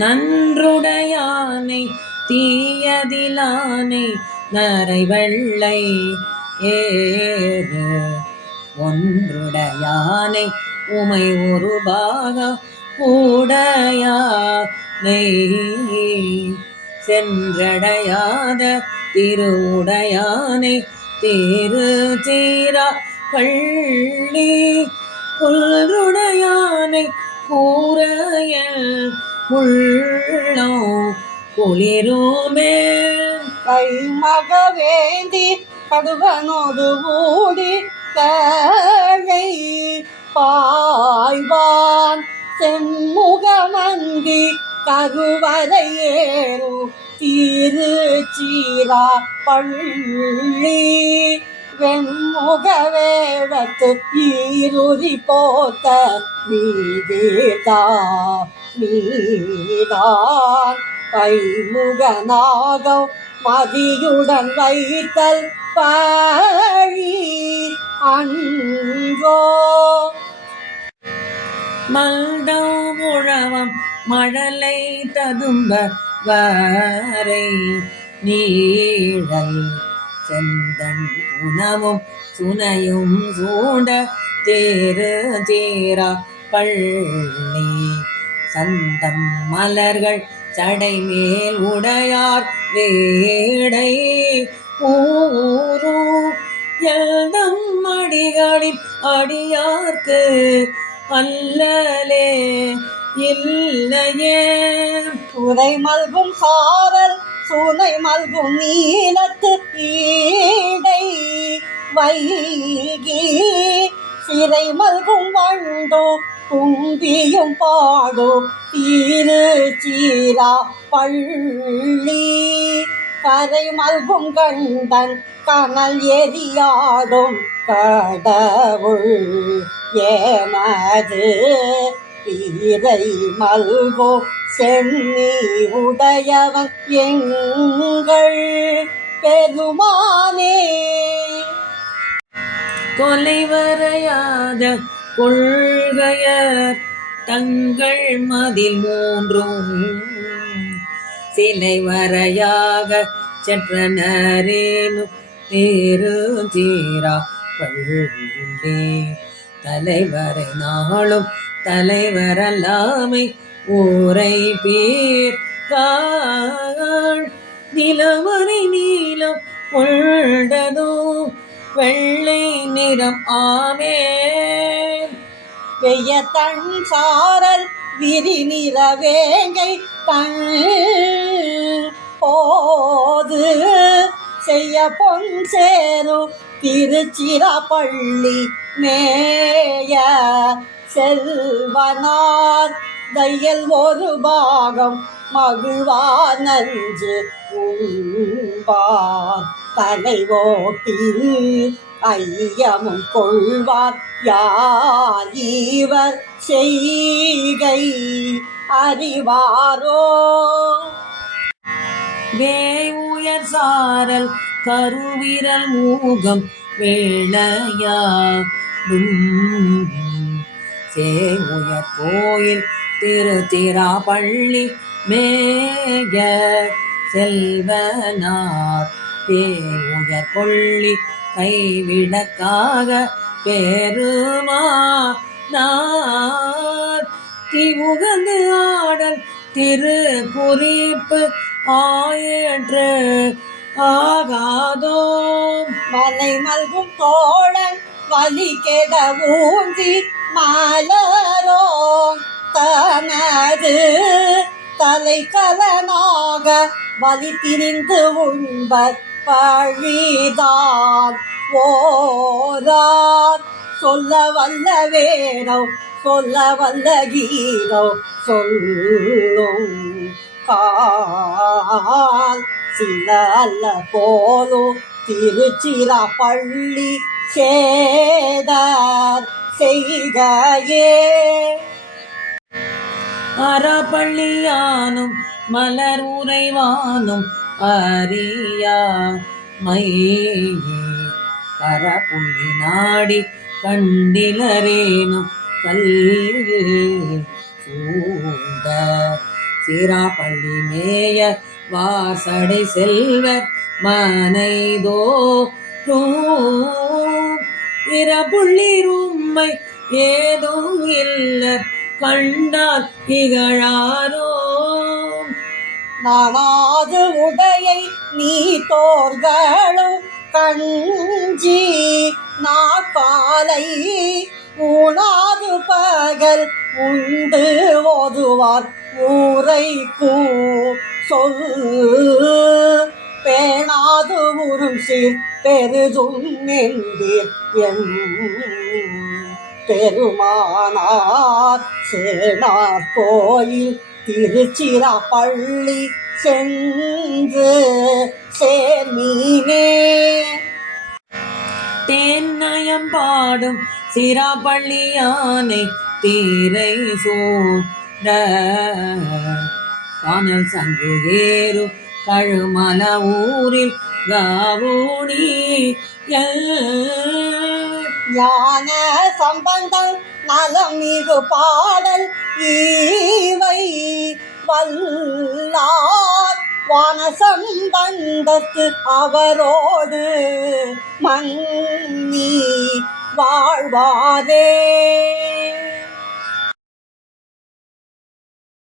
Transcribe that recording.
நன்றுடையானை தீயதிலானை நரை வெள்ளை ஏறு ஒன்றுடையானை உமை ஒரு பாக உடையானை சென்றடையாத திருவுடையானை திரு தீரா பள்ளி புல்ருடையானை கூரையல் உள்ளோ குளிருமே கைமகவேந்தி கடுவனோடு ஊடி தழை பாய்வான் செம்முகமந்தி கருவரையேறு திருச்சீரா பள்ளி வெண்முக வேடத்து ஈருரி போத்த நீதா நீதான் கைமுகநாகம் மதியுடன் வைத்தல் பழி அன்றோ மல்டம் உழவம் மழலை ததும்ப வரை நீழல் செந்தன் உணவும் சுனையும் சூண்ட தேரு தேரா பள்ளி சந்தம் மலர்கள் சடை மேல் உடையார் வேடை ஊரு எல்தம் அடிகளின் அடியார்க்கு அல்லலே இல்லையே சுனை மல்கும் சாரல் சுனை மல்கும் நீலத்து ஈடை வைகி சிறை மல்கும் வண்டோ தும்பியும் பாடோ திருச்சீரா பள்ளி கரை மல்கும் கண்டன் கனல் எரியாடும் கடவுள் ஏமது பீரை மல்கோ சென்னி உடையவன் எங்கள் பெருமானே தொலைவரையாத கொள்கையர் தங்கள் மதில் மூன்றும் சிலை வரையாக சென்றனரேனும் தேரு தீரா பள்ளி தலைவரை நாளும் தலைவரல்லாமை ஊரை பேர் நிலவரை நீளம் கொண்டதோ வெள்ளை நிறம் ஆமே வெய்ய தன் சாரல் விரி நிற வேங்கை தன் போது செய்ய பொன் சேரு திருச்சிராப்பள்ளி மேய செல்வனார் தையல் ஒரு பாகம் மகிழ்வார் நஞ்சு உண்பார் தலைவோட்டில் ஐயமும் கொள்வார் யார் இவர் செய்கை அறிவாரோ வேயுயர் சாரல் கருவிரல் மூகம் வேளையாடும் சேவுயர் கோயில் திருச்சிராப்பள்ளி மேய செல்வனார் பேயுயர் கொள்ளி கைவிளக்காக பெருமானார் திமுகந்து ஆடல் திரு குறிப்பு ஆயிற்று ஆகாதோ மலை மல்கும் தோழன் வலி கெட ஊந்தி மலரோன் தனது தலை கலனாக வலி திரிந்து உண்பர் பழிதான் ஓரார் சொல்ல வல்ல வேணோ சொல்ல வல்ல கீதோ சொல்லும் கால் சில அல்ல போலும் திருச்சிராப்பள்ளி சேதர் செய்கையே அறப்பள்ளியானும் மலர் உறைவானும் அறியா மையே பரப்புள்ளி நாடி கண்டிலரேனும் கல் சூழ்ந்த சீராப்பள்ளி மேய வாசடை செல்வர் மனைதோறும் இரபுள்ளிரும்மை ஏதும் இல்லர் கண்டால் இகழாரோ. நானாது உடையை நீ தோர்களும் கஞ்சி நாக்காலை உணாது பகல் உண்டு ஓதுவார் ஊரைக்கூ சொல் பேணாது உறும் சீர் பெருதும் நெண்டீர் என் பெருமானார் சேனார் கோயில் திருச்சிராப்பள்ளி சென்று சேர்மீனே. தேன்னயம்பாடும் சிராப்பள்ளி யானை தீரை சூட காணல் சங்கு ஏறு கழுமல ஊரில் காவுனி ஞான சம்பந்தம் நலம் மிகு பாடல் ஈவை வல்லார் வான சம்பந்தத்து அவரோடு மன்னி வாழ்வாரே.